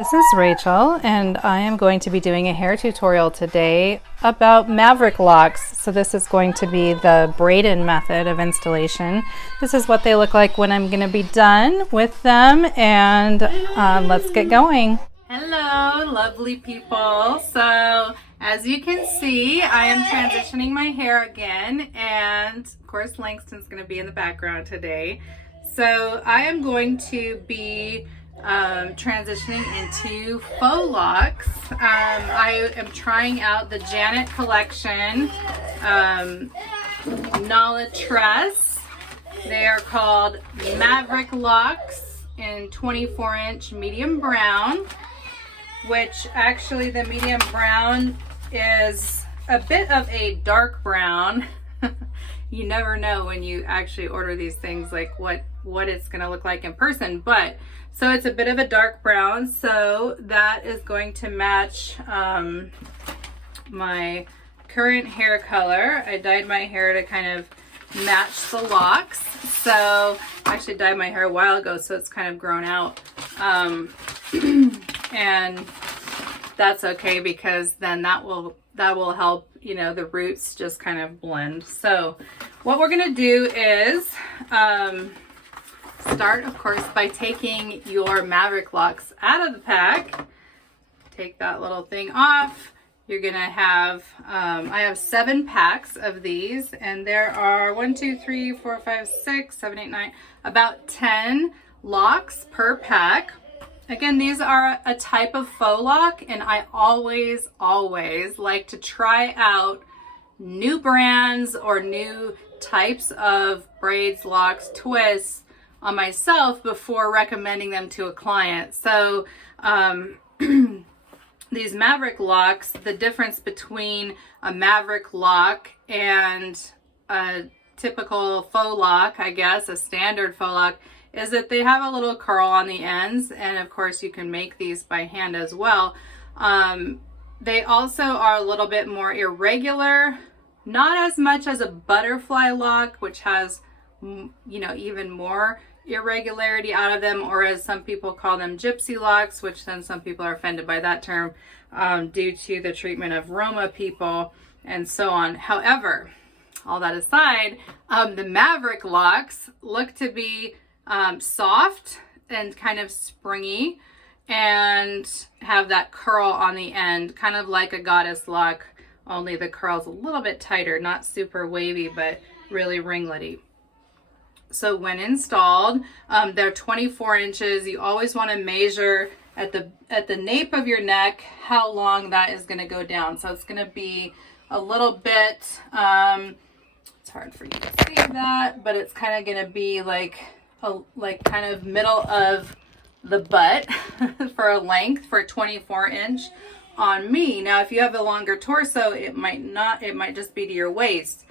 This is Rachel, and I am going to be doing a hair tutorial today about Maverick Locs. So this is going to be the braid-in method of installation. This is what they look like when I'm going to be done with them, and let's get going. Hello, lovely people. So as you can see, I am transitioning my hair again, and of course Langston's going to be in the background today. So I am going to be transitioning into faux locks. I am trying out the Janet collection Nala Tress. They are called Maverick Locs in 24-inch medium brown, which actually the medium brown is a bit of a dark brown. You never know when you actually order these things like what it's going to look like in person, but so it's a bit of a dark brown, so that is going to match my current hair color. I dyed my hair to kind of match the locks. So I actually dyed my hair a while ago, so it's kind of grown out, and that's okay because then that will help, you know, the roots just kind of blend. So what we're gonna do is start, of course, by taking your Maverick Locs out of the pack. Take that little thing off. You're gonna have, I have 7 packs of these, and there are 1, 2, 3, 4, 5, 6, 7, 8, 9, about 10 locks per pack. Again, these are a type of faux lock, and I always like to try out new brands or new types of braids, locks, twists on myself before recommending them to a client. So these Maverick Locs, the difference between a Maverick lock and a typical faux lock, I guess, a standard faux lock, is that they have a little curl on the ends, and of course you can make these by hand as well. They also are a little bit more irregular, not as much as a butterfly lock, which has, you know, even more irregularity out of them, or as some people call them, gypsy locks, which then some people are offended by that term due to the treatment of Roma people and so on. However, all that aside, the Maverick Locs look to be soft and kind of springy and have that curl on the end, kind of like a goddess lock, only the curl's a little bit tighter, not super wavy, but really ringlety. So when installed, they're 24 inches. You always want to measure at the nape of your neck how long that is going to go down. So it's going to be a little bit, it's hard for you to see that, but it's kind of going to be like kind of middle of the butt for a length for 24-inch on me. Now, if you have a longer torso, it might just be to your waist.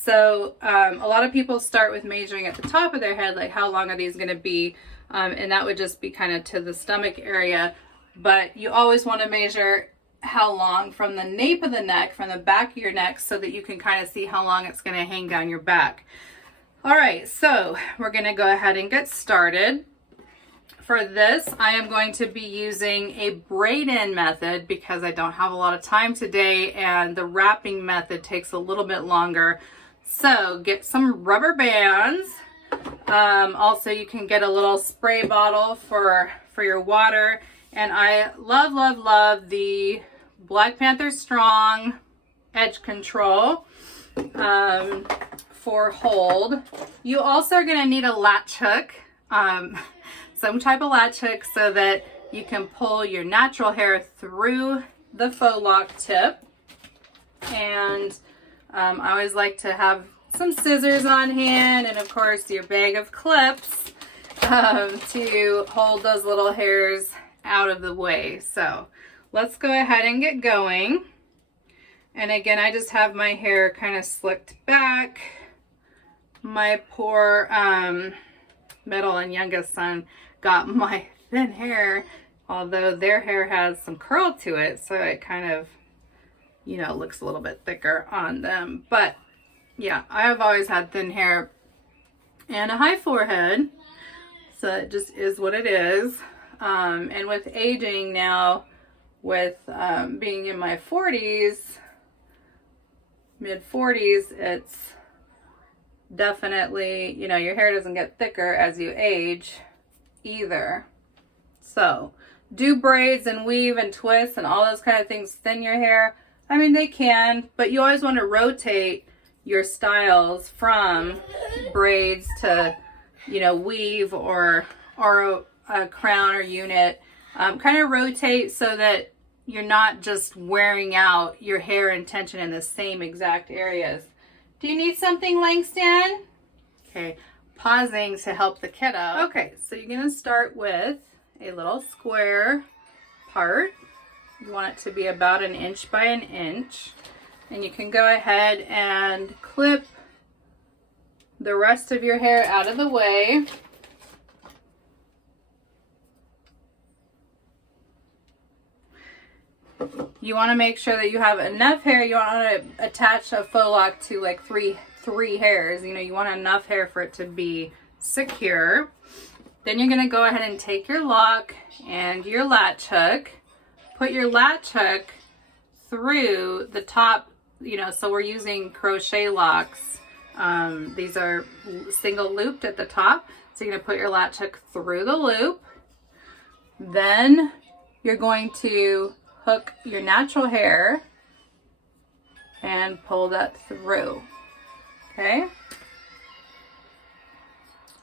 So a lot of people start with measuring at the top of their head, like how long are these going to be, and that would just be kind of to the stomach area. But you always want to measure how long from the nape of the neck, from the back of your neck, so that you can kind of see how long it's going to hang down your back. All right, so we're going to go ahead and get started. For this, I am going to be using a braid-in method because I don't have a lot of time today, and the wrapping method takes a little bit longer. So get some rubber bands. Also, you can get a little spray bottle for your water. And I love the Black Panther Strong Edge Control for hold. You also are going to need a latch hook, some type of latch hook, so that you can pull your natural hair through the faux lock tip. And I always like to have some scissors on hand, and of course your bag of clips to hold those little hairs out of the way. So let's go ahead and get going. And again, I just have my hair kind of slicked back. My poor middle and youngest son got my thin hair, although their hair has some curl to it, so it kind of, you know, looks a little bit thicker on them. But yeah, I have always had thin hair and a high forehead, so it just is what it is. And with aging now, with being in my 40s, mid 40s, it's definitely, you know, your hair doesn't get thicker as you age either. So do braids and weave and twist and all those kind of things thin your hair? I mean, they can, but you always want to rotate your styles from braids to, you know, weave or a crown or unit. Kind of rotate so that you're not just wearing out your hair and tension in the same exact areas. Do you need something, Langston? Okay, pausing to help the kiddo. Okay, so you're gonna start with a little square part. You want it to be about 1 inch by 1 inch. And you can go ahead and clip the rest of your hair out of the way. You want to make sure that you have enough hair. You want to attach a faux lock to like three hairs. You know, you want enough hair for it to be secure. Then you're going to go ahead and take your lock and your latch hook. Put your latch hook through the top, you know, so we're using crochet locks. These are single looped at the top. So you're going to put your latch hook through the loop. Then you're going to hook your natural hair and pull that through. Okay?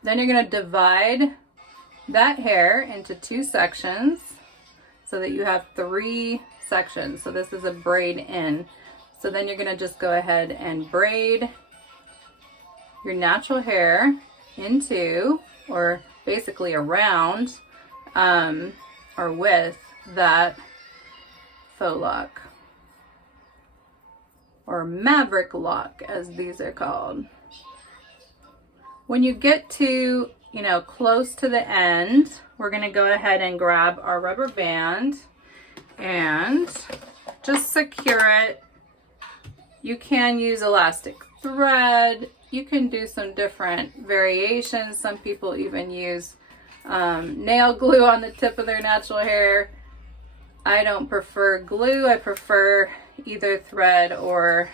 Then you're going to divide that hair into 2 sections so that you have 3 sections. So this is a braid-in. So then you're going to just go ahead and braid your natural hair into, or basically around, or with that faux lock, or Maverick Loc as these are called. When you get to, you know, close to the end, we're going to go ahead and grab our rubber band and just secure it. You can use elastic thread. You can do some different variations. Some people even use nail glue on the tip of their natural hair. I don't prefer glue. I prefer either thread or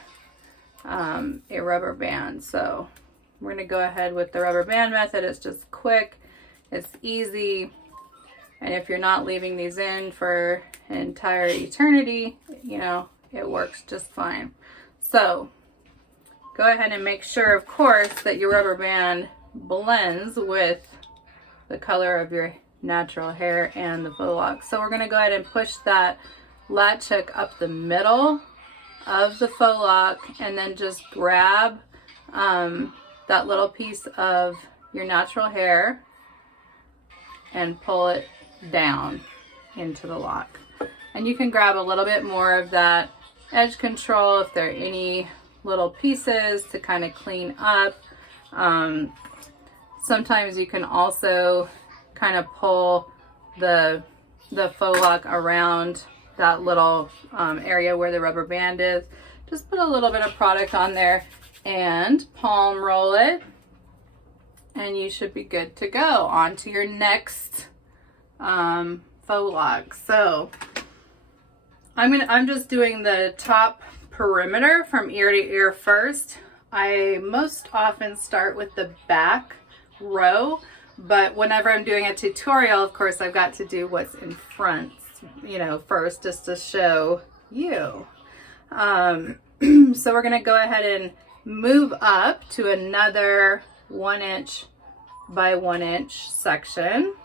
a rubber band. So we're going to go ahead with the rubber band method. It's just quick. It's easy. And if you're not leaving these in for an entire eternity, you know, it works just fine. So go ahead and make sure, of course, that your rubber band blends with the color of your natural hair and the faux lock. So we're going to go ahead and push that latch hook up the middle of the faux lock and then just grab that little piece of your natural hair and pull it down into the lock. And you can grab a little bit more of that edge control if there are any little pieces to kind of clean up. Sometimes you can also kind of pull the faux lock around that little area where the rubber band is. Just put a little bit of product on there and palm roll it, and you should be good to go. On to your next faux lock. So I'm just doing the top perimeter from ear to ear first. I most often start with the back row, but whenever I'm doing a tutorial, of course, I've got to do what's in front, you know, first, just to show you. So we're going to go ahead and move up to another 1 inch by 1 inch section.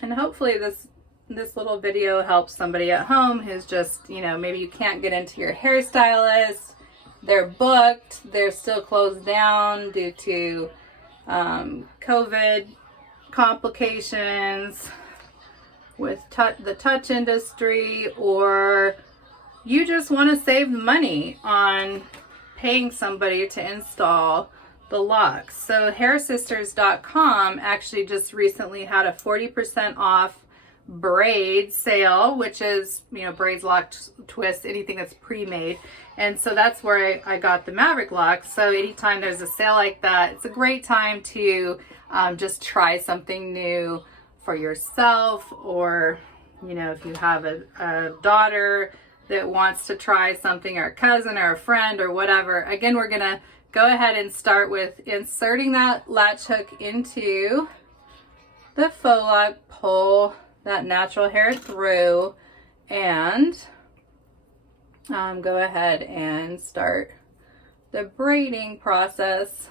And hopefully this little video helps somebody at home who's just, you know, maybe you can't get into your hairstylist, they're booked, they're still closed down due to COVID complications with the touch industry, or you just want to save money on paying somebody to install the locks. So hairsisters.com actually just recently had a 40% off braid sale, which is, you know, braids, locks, twists, anything that's pre-made. And so that's where I got the Maverick Locs. So anytime there's a sale like that, it's a great time to just try something new for yourself, or, you know, if you have a daughter that wants to try something, or a cousin or a friend or whatever. Again, we're gonna go ahead and start with inserting that latch hook into the faux lock, pull that natural hair through, and go ahead and start the braiding process.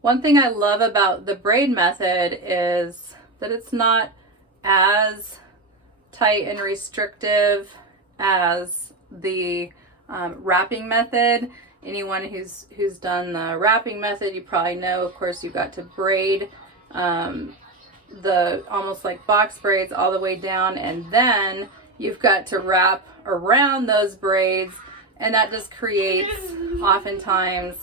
One thing I love about the braid method is that it's not as tight and restrictive as the wrapping method. Anyone who's done the wrapping method, you probably know, of course, you've got to braid the almost like box braids all the way down, and then you've got to wrap around those braids, and that just creates oftentimes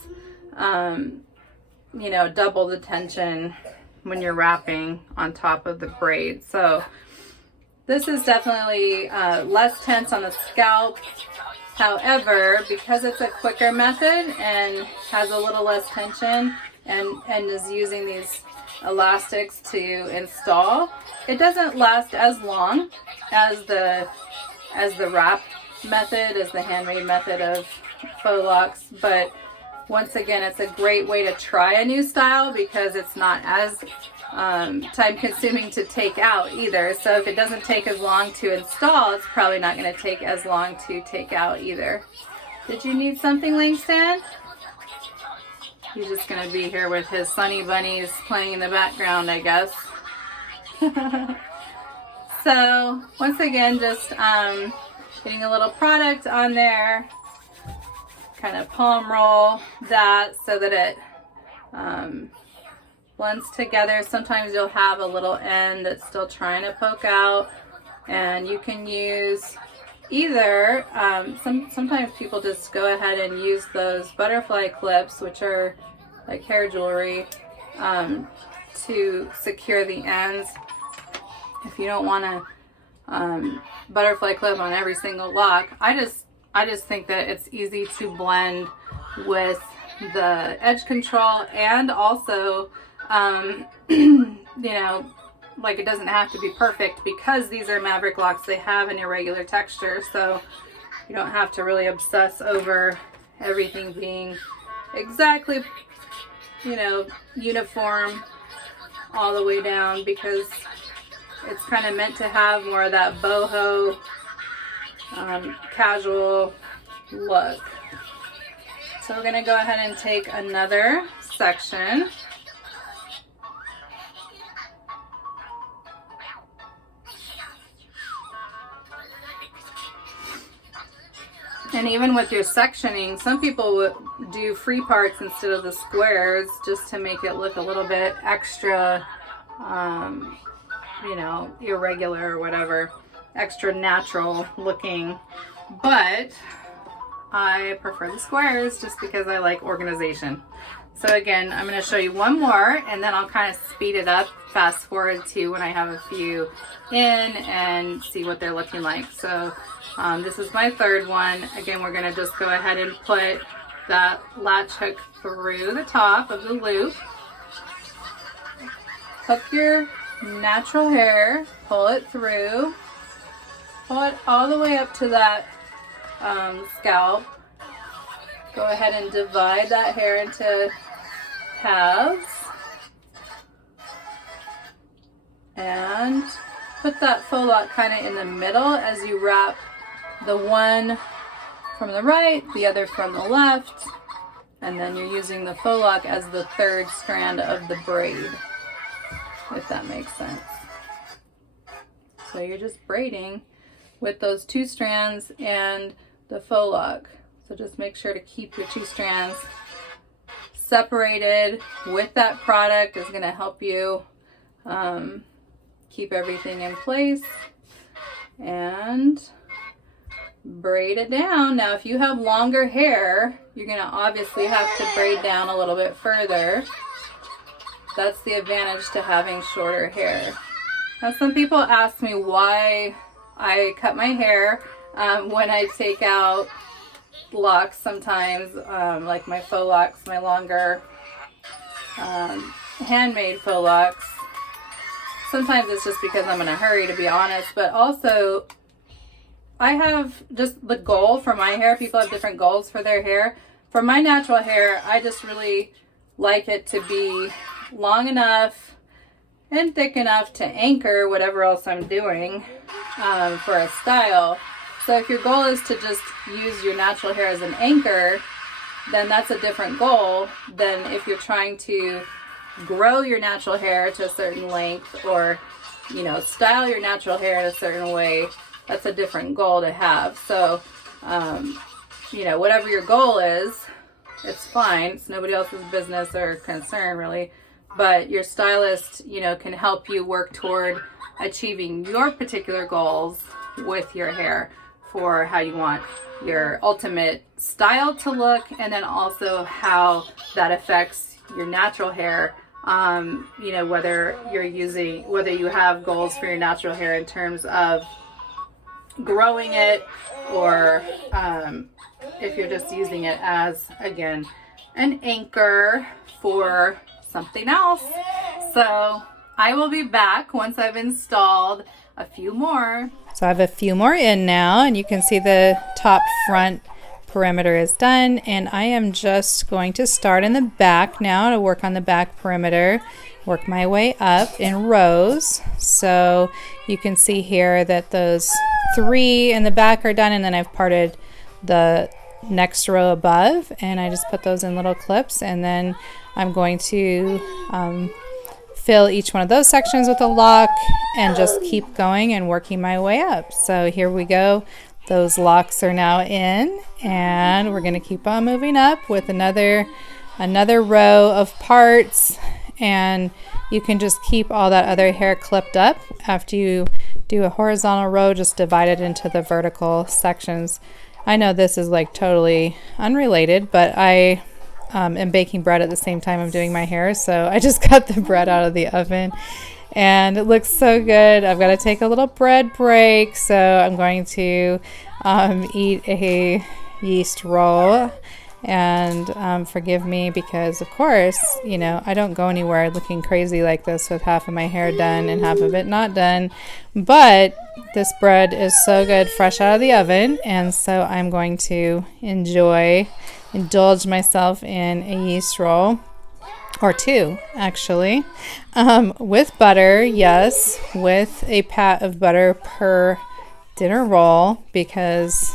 you know, double the tension when you're wrapping on top of the braid. So this is definitely less tense on the scalp. However, because it's a quicker method and has a little less tension, and is using these elastics to install, it doesn't last as long as the wrap method, as the handmade method of faux locks. But once again, it's a great way to try a new style because it's not as time consuming to take out either. So if it doesn't take as long to install, it's probably not going to take as long to take out either. Did you need something, Langston? He's just going to be here with his sunny bunnies playing in the background, I guess. So once again, just getting a little product on there, kind of palm roll that so that it blends together. Sometimes you'll have a little end that's still trying to poke out, and you can use either sometimes people just go ahead and use those butterfly clips, which are like hair jewelry, to secure the ends. If you don't want to butterfly clip on every single lock, I just think that it's easy to blend with the edge control, and also you know, like, it doesn't have to be perfect because these are Maverick Locs. They have an irregular texture, so you don't have to really obsess over everything being exactly, you know, uniform all the way down, because it's kind of meant to have more of that boho casual look. So we're going to go ahead and take another section. And even with your sectioning, some people would do free parts instead of the squares just to make it look a little bit extra, you know, irregular or whatever, extra natural looking. But I prefer the squares just because I like organization. So again, I'm going to show you one more, and then I'll kind of speed it up, fast forward to when I have a few in, and see what they're looking like. So this is my third one. Again, we're going to just go ahead and put that latch hook through the top of the loop. Hook your natural hair, pull it through, pull it all the way up to that scalp. Go ahead and divide that hair into halves, and put that faux lock kind of in the middle as you wrap the one from the right, the other from the left, and then you're using the faux lock as the third strand of the braid, if that makes sense. So you're just braiding with those two strands and the faux lock. So just make sure to keep your two strands separated with that product. Is going to help you keep everything in place, and braid it down. Now if you have longer hair, you're going to obviously have to braid down a little bit further. That's the advantage to having shorter hair. Now some people ask me why I cut my hair when I take out locks sometimes, like my faux locks, my longer handmade faux locks. Sometimes it's just because I'm in a hurry, to be honest, but also I have just the goal for my hair. People have different goals for their hair. For my natural hair, I just really like it to be long enough and thick enough to anchor whatever else I'm doing for a style. So if your goal is to just use your natural hair as an anchor, then that's a different goal than if you're trying to grow your natural hair to a certain length, or, you know, style your natural hair in a certain way. That's a different goal to have. So, you know, whatever your goal is, it's fine. It's nobody else's business or concern, really. But your stylist, you know, can help you work toward achieving your particular goals with your hair for how you want your ultimate style to look, and then also how that affects your natural hair. You know, whether you have goals for your natural hair in terms of growing it, or if you're just using it as, again, an anchor for something else. So I will be back once I've installed a few more. So I have a few more in now, and you can see the top front perimeter is done, and I am just going to start in the back now to work on the back perimeter, work my way up in rows. So you can see here that those 3 in the back are done, and then I've parted the next row above, and I just put those in little clips, and then I'm going to fill each one of those sections with a lock and just keep going and working my way up. So here we go. Those locks are now in, and we're going to keep on moving up with another row of parts, and you can just keep all that other hair clipped up. After you do a horizontal row, just divide it into the vertical sections. I know this is like totally unrelated, but I am baking bread at the same time I'm doing my hair, so I just got the bread out of the oven and it looks so good. I've got to take a little bread break, so I'm going to eat a yeast roll, and forgive me because, of course, you know, I don't go anywhere looking crazy like this with half of my hair done and half of it not done, but this bread is so good fresh out of the oven, and so I'm going to indulge myself in a yeast roll, or 2 actually, with butter, yes, with a pat of butter per dinner roll, because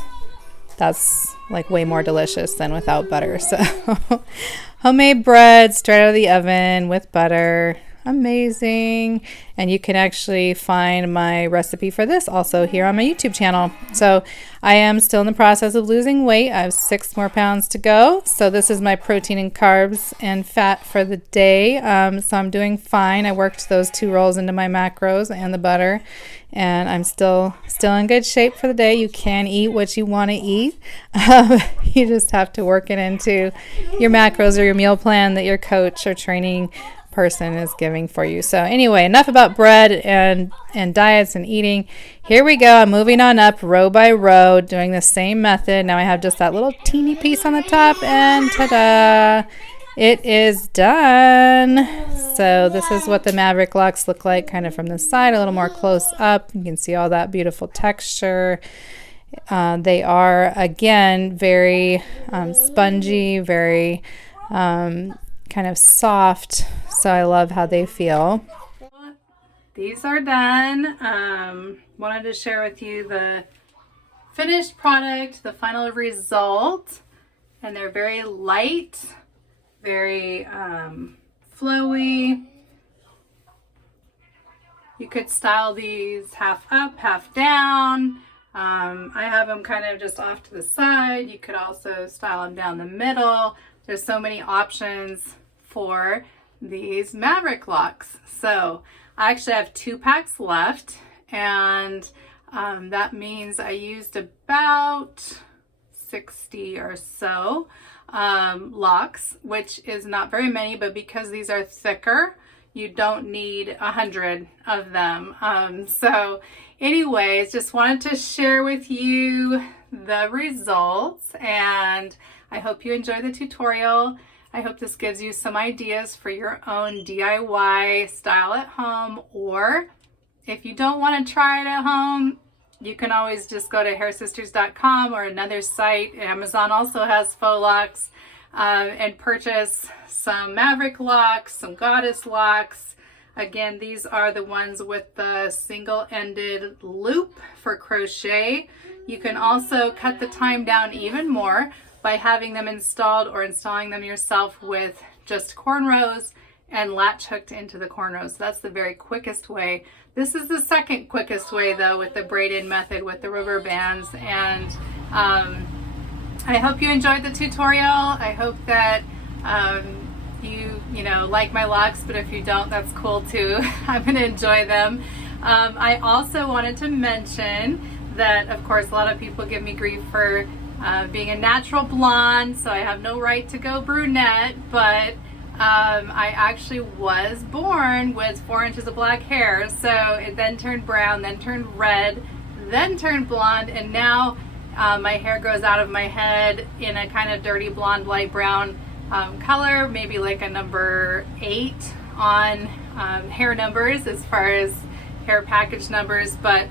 that's like way more delicious than without butter. So homemade bread straight out of the oven with butter, amazing. And you can actually find my recipe for this also here on my YouTube channel. So I am still in the process of losing weight. I have 6 more pounds to go. So this is my protein and carbs and fat for the day. So I'm doing fine. I worked those 2 rolls into my macros and the butter, and I'm still in good shape for the day. You can eat what you want to eat. You just have to work it into your macros or your meal plan that your coach or training person is giving for you. So anyway, enough about bread and diets and eating. Here we go. I'm moving on up row by row, doing the same method. Now I have just that little teeny piece on the top, and ta-da! It is done. So this is what the Maverick Locs look like kind of from the side, a little more close up. You can see all that beautiful texture. They are, again, very spongy, very kind of soft, so I love how they feel. These are done. Wanted to share with you the finished product, the final result, and they're very light, very flowy. You could style these half up, half down. I have them kind of just off to the side. You could also style them down the middle. There's so many options for these Maverick Locs. So I actually have 2 packs left, and that means I used about 60 or so locks, which is not very many, but because these are thicker, you don't need 100 of them. So anyways, just wanted to share with you the results, and I hope you enjoy the tutorial. I hope this gives you some ideas for your own DIY style at home, or if you don't want to try it at home, you can always just go to hairsisters.com or another site. Amazon also has faux locks, and purchase some Maverick locks, some goddess locks. Again, these are the ones with the single-ended loop for crochet. You can also cut the time down even more by having them installed or installing them yourself with just cornrows and latch hooked into the cornrows. So that's the very quickest way. This is the second quickest way though, with the braid-in method with the rubber bands. And I hope you enjoyed the tutorial. I hope that you know, like my locks, but if you don't, that's cool too. I'm gonna enjoy them. I also wanted to mention that, of course, a lot of people give me grief for being a natural blonde, so I have no right to go brunette, but I actually was born with 4 inches of black hair, so it then turned brown, then turned red, then turned blonde, and now my hair grows out of my head in a kind of dirty blonde, light brown color, maybe like a number 8 on hair numbers as far as hair package numbers. But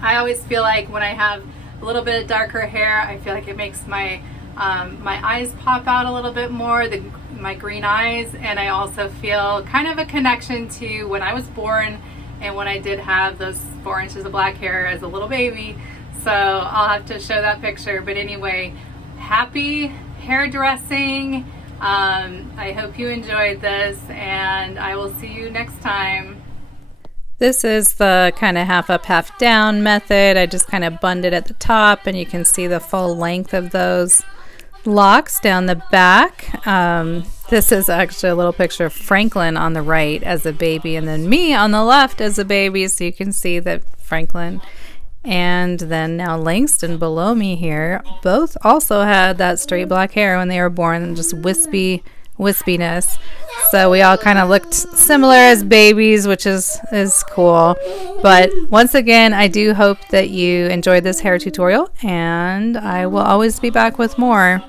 I always feel like when I have a little bit of darker hair, I feel like it makes my my eyes pop out a little bit more, my green eyes, and I also feel kind of a connection to when I was born and when I did have those 4 inches of black hair as a little baby. So I'll have to show that picture. But anyway, happy hairdressing. I hope you enjoyed this, and I will see you next time. This is the kind of half up, half down method. I just kind of bund it at the top, and you can see the full length of those locks down the back. This is actually a little picture of Franklin on the right as a baby, and then me on the left as a baby, so you can see that Franklin and then now Langston below me here both also had that straight black hair when they were born, and just wispiness. So we all kind of looked similar as babies, which is cool. But once again, I do hope that you enjoyed this hair tutorial, and I will always be back with more.